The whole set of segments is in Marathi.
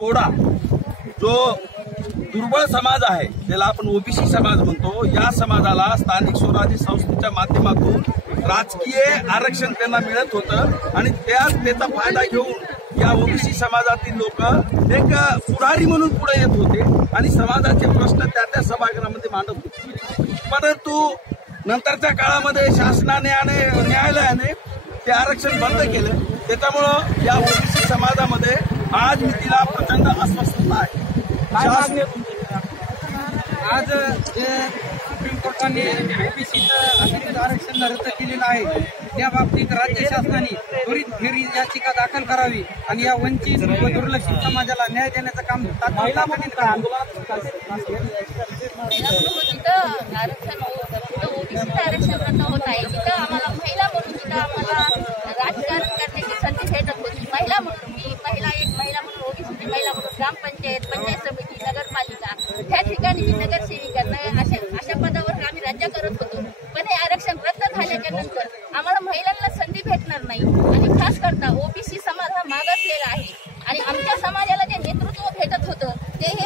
कोडा जो दुर्बळ समाज आहे, ज्याला आपण ओबीसी समाज म्हणतो, या समाजाला स्थानिक स्वराज्य संस्थेच्या माध्यमातून राजकीय आरक्षण त्यांना मिळत होतं आणि त्याचा फायदा घेऊन या ओबीसी समाजातील लोक एक पुढारी म्हणून पुढे येत होते आणि समाजाचे प्रश्न त्या सभागृहामध्ये मांडत होते। परंतु नंतरच्या काळामध्ये शासनाने आणि न्यायालयाने ते आरक्षण बंद केलं। त्याच्यामुळं या ओबीसी समाजामध्ये आज मी तिला प्रचंड अस्वस्थता आहे। आज जे सुप्रीम कोर्टाने ओबीसीचं अतिरिक्त आरक्षण रद्द केलेलं आहे, त्या बाबतीत राज्य शासनाने त्वरित फेरी याचिका दाखल करावी आणि या वंचित व दुर्लक्षित समाजाला न्याय देण्याचं काम तातडीने करावं। ओबीसीचं आरक्षण रद्द होत आहे, तिथं आम्हाला महिला म्हणून तिथं आम्हाला राजकारण करण्याची संधी भेटत होती। महिला म्हणून मी एक महिला म्हणून ओबीसीची महिला म्हणून ग्रामपंचायत, पंचायत समिती, नगरपालिका त्या ठिकाणी नगरसेविका अशा पदावर आम्ही राज्य करत होतो। पण हे आरक्षण रद्द झाल्याच्या नंतर आम्हाला महिलांना संधी भेटणार नाही आणि खास करता ओबीसी समाज हा मागासलेला आहे आणि आमच्या समाजाला जे नेतृत्व भेटत होतं ते हे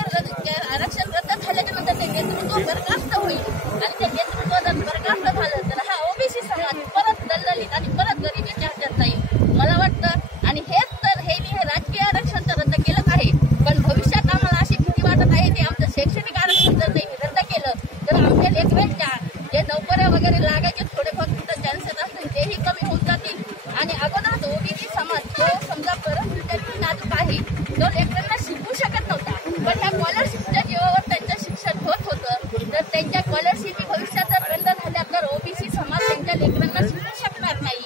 आरक्षण रद्द झाल्याच्या नंतर ते नेतृत्व बरखास्त होईल आणि ते नेतृत्व जर बरखास्त झालं तर हा ओबीसी समाज परत दलदलीत आणि परत गरिबीच्या ह्याच्यात जाईल मला वाटतं। आणि हेच तर हे राजकीय आरक्षण तर रद्द केलंच आहे, पण भविष्यात आम्हाला अशी भीती वाटत आहे की आमचं शैक्षणिक आरक्षण जर नाही रद्द केलं तर आमच्या लेकरांच्या जे नोकऱ्या वगैरे लागायचे थोडे बहुत चान्सेस असतील तेही कमी होऊन जातील आणि अगोदरच ओबीसी समाज जो समजा परिस्थितीची नाजूक आहे तो लेकरांना शिकवू शकत नव्हता, पण ह्या स्कॉलरशिपच्या जीवावर त्यांचं शिक्षण होत होतं। तर त्यांच्या स्कॉलरशिप भविष्यात जर बंद झाल्या तर ओबीसी समाज त्यांच्या लेकरांना शिकवू शकणार नाही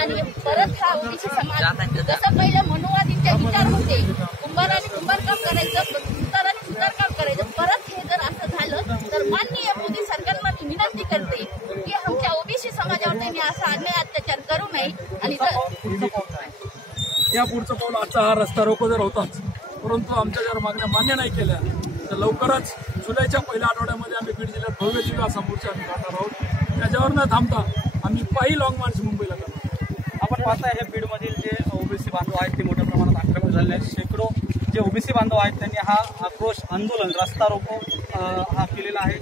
आणि परत हा ओबीसी समाज जसं पहिलं मनुवादींचे विचार होते, कुंभाराने कुंभारकाम करायचं, सुताराने सुतारकाम करायचं, परत हे जर असं झालं तर माननीय मोदी सरकारला मी विनंती करते की आमच्या ओबीसी समाजावर त्यांनी असा अन्याय अत्याचार करू नये आणि या पुढचं पाऊल आजचा हा रस्ता रोको जर होताच, परंतु आमच्या जर मागण्या मान्य नाही केल्या तर लवकरच जुलैच्या पहिल्या आठवड्यामध्ये आम्ही बीड जिल्ह्यात भव्य दिव्य असा मोर्चा आम्ही काढणार आहोत। त्याच्यावर न थांबता आम्ही पायी लॉंग मार्च मुंबईला करणार। आपण पाहताय हे बीडमधील जे ओबीसी बांधव आहेत ते मोठ्या प्रमाणात आक्रमक झालेले आहेत। शेकडो जे ओबीसी बांधव आहेत त्यांनी हा आक्रोश आंदोलन रस्ता रोको हा केलेला आहे।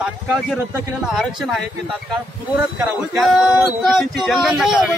तात्काळ जे रद्द केलेलं आरक्षण आहे ते तात्काळ पूर्ववत करावं, त्याचबरोबर ओबीसीची जनगणना करावी।